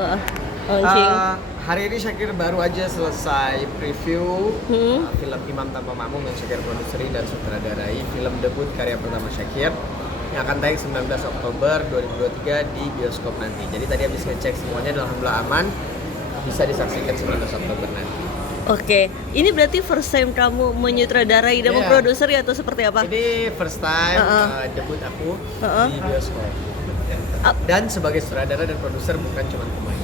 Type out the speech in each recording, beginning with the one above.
Heeh, launching. Hari ini Syakir baru aja selesai preview film Imam Tanpa Makmum yang Syakir produseri dan sutradarai, film debut karya pertama Syakir yang akan tayang 19 Oktober 2023 di bioskop nanti. Jadi tadi habis ngecek semuanya dan alhamdulillah aman, bisa disaksikan 19 Oktober nanti. Oke, ini berarti first time kamu menyutradarai dan memproduksi atau seperti apa? Ini first time debut aku di bioskop. Dan sebagai sutradara dan produser bukan cuma pemain.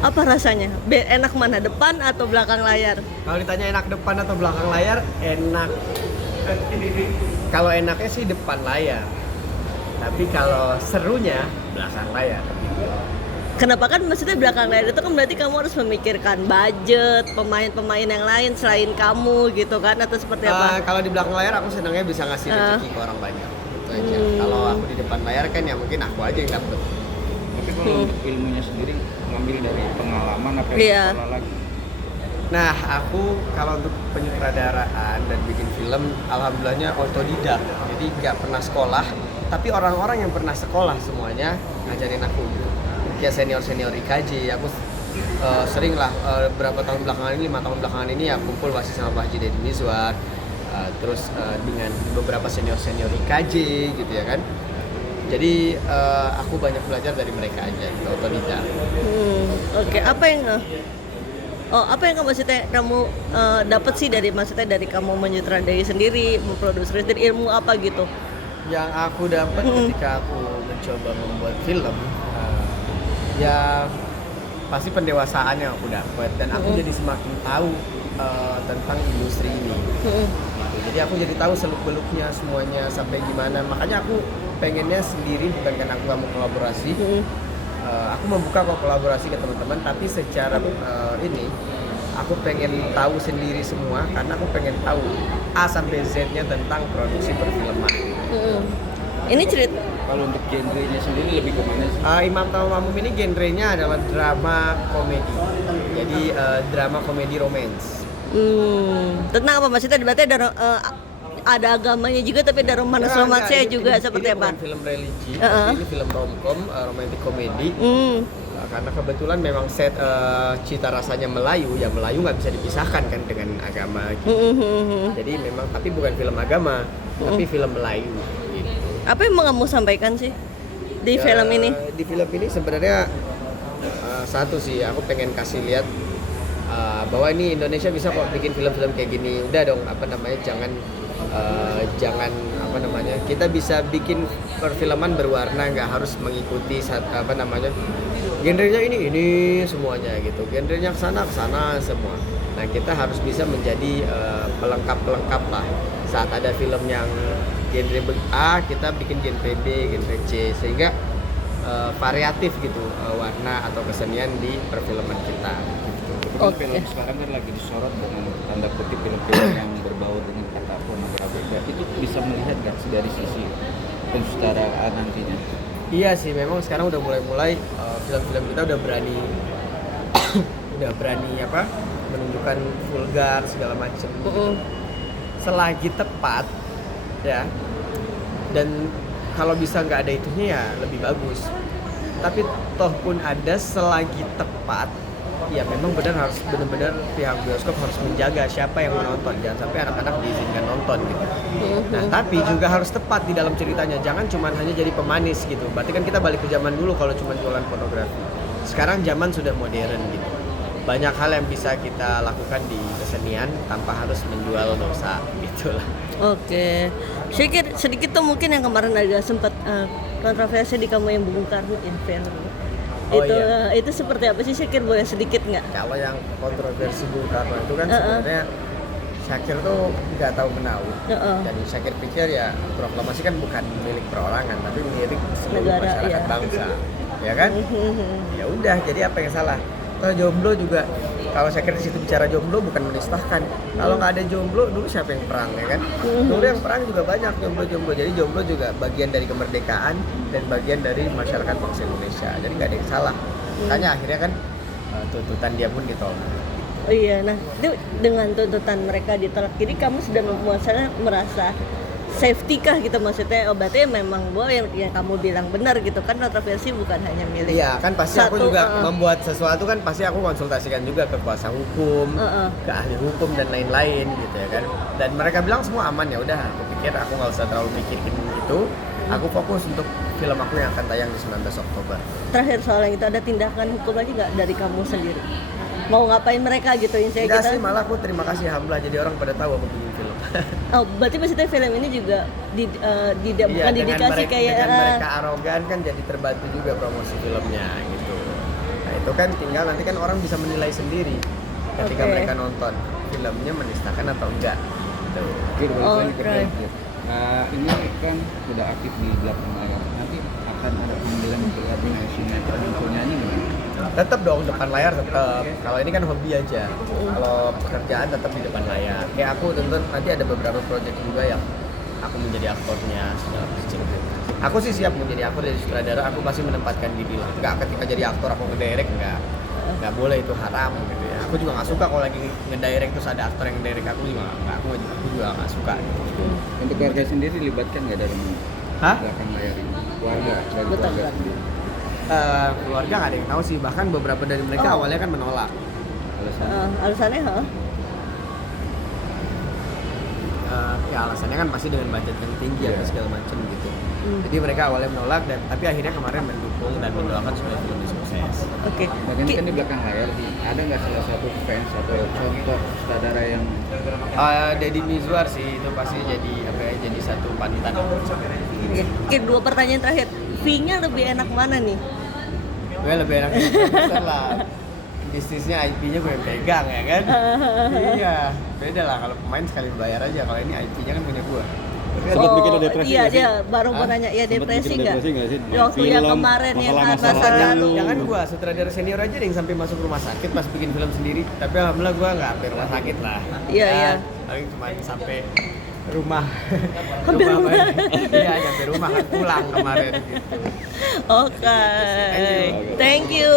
Apa rasanya? Enak mana, depan atau belakang layar? Kalau ditanya enak depan atau belakang layar, enak. Kalau enaknya sih depan layar. Tapi kalau serunya belakang layar. Kenapa? Kan maksudnya belakang layar itu kan berarti kamu harus memikirkan budget, pemain-pemain yang lain selain kamu gitu kan, atau seperti apa? Kalau di belakang layar aku senangnya bisa ngasih rezeki ke orang banyak. Itu aja. Kalau aku di depan layar kan ya mungkin aku aja yang dapet. Tapi kalau untuk ilmunya sendiri ngambil dari pengalaman apa yang sekolah lagi? Nah, aku kalau untuk penyutradaraan dan bikin film, alhamdulillahnya otodidak. Jadi nggak pernah sekolah, tapi orang-orang yang pernah sekolah semuanya ngajarin aku gitu. Ya senior-senior IKJ, aku sering lah berapa tahun belakangan ini, 5 tahun belakangan ini ya kumpul masih sama Pak Haji Deddy Mizwar, terus dengan beberapa senior-senior IKJ gitu ya kan. Jadi aku banyak belajar dari mereka aja, gitu, otodidak. Oke. Apa yang kamu dapat sih dari maksudnya dari kamu menyutradarai sendiri, memproduksi sendiri, ilmu apa gitu? Yang aku dapat ketika aku mencoba membuat film, ya pasti pendewasaan yang aku dapat dan aku jadi semakin tahu tentang industri ini. Jadi aku jadi tahu seluk-beluknya semuanya sampai gimana. Makanya aku pengennya sendiri, bukan karena aku nggak mau kolaborasi. Aku membuka kolaborasi ke teman-teman, tapi secara ini aku pengen tahu sendiri semua karena aku pengen tahu A sampai Z-nya tentang produksi perfilman. Ini cerita. Kalau untuk genrenya sendiri lebih ke mana sih? Imam Tanpa Makmum ini genrenya adalah drama komedi. Jadi drama komedi romance. Tentang apa maksudnya? Berarti ada agamanya juga, tapi ada romansnya juga seperti apa? Ini bukan film religi, tapi ini film romcom, romantic komedi. Karena kebetulan memang set cita rasanya Melayu, ya Melayu nggak bisa dipisahkan kan dengan agama gitu. Jadi memang, tapi bukan film agama, tapi film Melayu. Gitu. Apa yang mau kamu sampaikan sih di film ini? Di film ini sebenarnya satu sih, aku pengen kasih lihat bahwa ini Indonesia bisa kok bikin film-film kayak gini. Udah dong, jangan kita bisa bikin perfilman berwarna, nggak harus mengikuti genrenya ini semuanya gitu, genrenya kesana semua. Nah, kita harus bisa menjadi pelengkap lah. Saat ada film yang genre A, kita bikin genre B, genre C, sehingga variatif gitu warna atau kesenian di perfilman kita. Film sekarang kan lagi disorot dengan tanda kutip film-film yang berbau dengan kata pornografi. Itu bisa melihat nggak sih dari sisi pensutradaraan nantinya? Iya sih, memang sekarang udah mulai film-film kita udah berani menunjukkan vulgar segala macam. Selagi tepat ya, dan kalau bisa nggak ada itunya ya lebih bagus. Tapi toh pun ada, selagi tepat ya memang benar pihak bioskop harus menjaga siapa yang menonton, jangan sampai anak-anak diizinkan nonton gitu. Nah, tapi juga harus tepat di dalam ceritanya, jangan cuma hanya jadi pemanis gitu. Berarti kan kita balik ke zaman dulu kalau cuma jualan pornografi. Sekarang zaman sudah modern gitu. Banyak hal yang bisa kita lakukan di kesenian tanpa harus menjual dosa gitulah. Oke. Sedikit tuh mungkin yang kemarin agak sempat kontroversi di kamu yang Bung Karno Invent. Itu seperti apa sih, Syakir, boleh sedikit nggak? Kalau yang kontroversi Bung Karno itu kan sebenarnya Syakir tuh nggak tahu menahu. Jadi Syakir pikir ya proklamasi kan bukan milik perorangan, tapi milik seluruh masyarakat bangsa, ya kan? Ya udah, jadi apa yang salah? Kalau jomblo juga, kalau Syakir di situ bicara jomblo bukan menistahkan. Kalau nggak ada jomblo, dulu siapa yang perang, ya kan? Dulu yang perang juga banyak jomblo. Jadi jomblo juga bagian dari kemerdekaan dan bagian dari masyarakat bangsa Indonesia. Jadi nggak ada yang salah. Makanya akhirnya kan tuntutan dia pun ditolak. Oh iya, nah itu dengan tuntutan mereka ditolak, jadi kamu sudah merasa safety kah gitu maksudnya? Oh berarti memang bahwa yang kamu bilang benar gitu kan, kontroversi bukan hanya milik Iya kan pasti aku satu, juga membuat sesuatu kan pasti aku konsultasikan juga ke kuasa hukum, ke ahli hukum dan lain-lain gitu ya kan. Dan mereka bilang semua aman, ya udah aku pikir aku nggak usah terlalu mikirin itu. Aku fokus untuk film aku yang akan tayang di 19 Oktober. Terakhir soal yang itu, ada tindakan hukum lagi nggak dari kamu sendiri? Mau ngapain mereka gitu yang saya Enggak sih, malah aku terima kasih alhamdulillah, jadi orang pada tahu aku bikin film. Oh, berarti maksudnya film ini juga bukan Iya, didikasi kayak dengan mereka arogan kan jadi terbantu juga promosi filmnya gitu. Nah itu kan tinggal nanti kan orang bisa menilai sendiri ketika Oke. mereka nonton filmnya menistakan atau enggak. Gitu. Oke, balik lagi ke Alright. David. Ini kan sudah aktif di belakang layar. Nanti akan ada panggilan untuk sinetron atau nyanyi nggak? Tetap dong depan layar tetap. Kalau ini kan hobi aja. Kalau pekerjaan tetap di depan layar. Kayak aku tentu nanti ada beberapa proyek juga yang aku menjadi aktornya segala macam. Aku sih siap menjadi aktor, jadi sutradara. Aku pasti menempatkan diri lah. Enggak ketika jadi aktor aku ngedirect, enggak boleh, itu haram gitu ya. Aku juga nggak suka kalau lagi ngedirect terus ada aktor yang ngedirect aku juga nggak. Aku juga nggak suka. Gitu. Untuk keluarga sendiri libatkan nggak dari Hah? belakang layar ini? Keluarga dari Betul, keluarga betul. sendiri. Keluarga nggak ada yang tahu sih. Bahkan beberapa dari mereka Oh. awalnya kan menolak. Alasannya? alasannya Ya alasannya kan pasti dengan budget yang tinggi Iya. atau segala macam gitu. Jadi mereka awalnya menolak tapi akhirnya kemarin mendukung dan mendoakan supaya filmnya sukses. Oke. Dan ini kan di belakang layar sih. Ada nggak salah satu fans atau contoh sutradara yang Deddy Mizwar sih itu pasti jadi jadi satu panutan. Oke, dua pertanyaan terakhir. Fee-nya lebih enak mana nih? Gue lebih enak jadi produser lah. Bisnisnya IP-nya gue yang pegang ya kan. Iya, beda lah kalau pemain sekali bayar aja. Kalau ini IP-nya kan punya gue. Sempat bikin lo depresi iya, nggak sih? dia baru mau Hah? nanya, ya Sempat depresi bikin nggak? depresi nggak sih? Ya, waktu yang Film, kemarin yang masalah-masalah atasan dulu. Jangan gua, sutradara senior aja yang sampai masuk rumah sakit pas bikin film sendiri. Tapi alhamdulillah gua nggak sampai rumah sakit lah. Iya, Ya, iya. paling cuma sampai rumah. Sampai rumah. Iya, sampai rumah kan pulang kemarin gitu. Oke. Thank you. Thank you.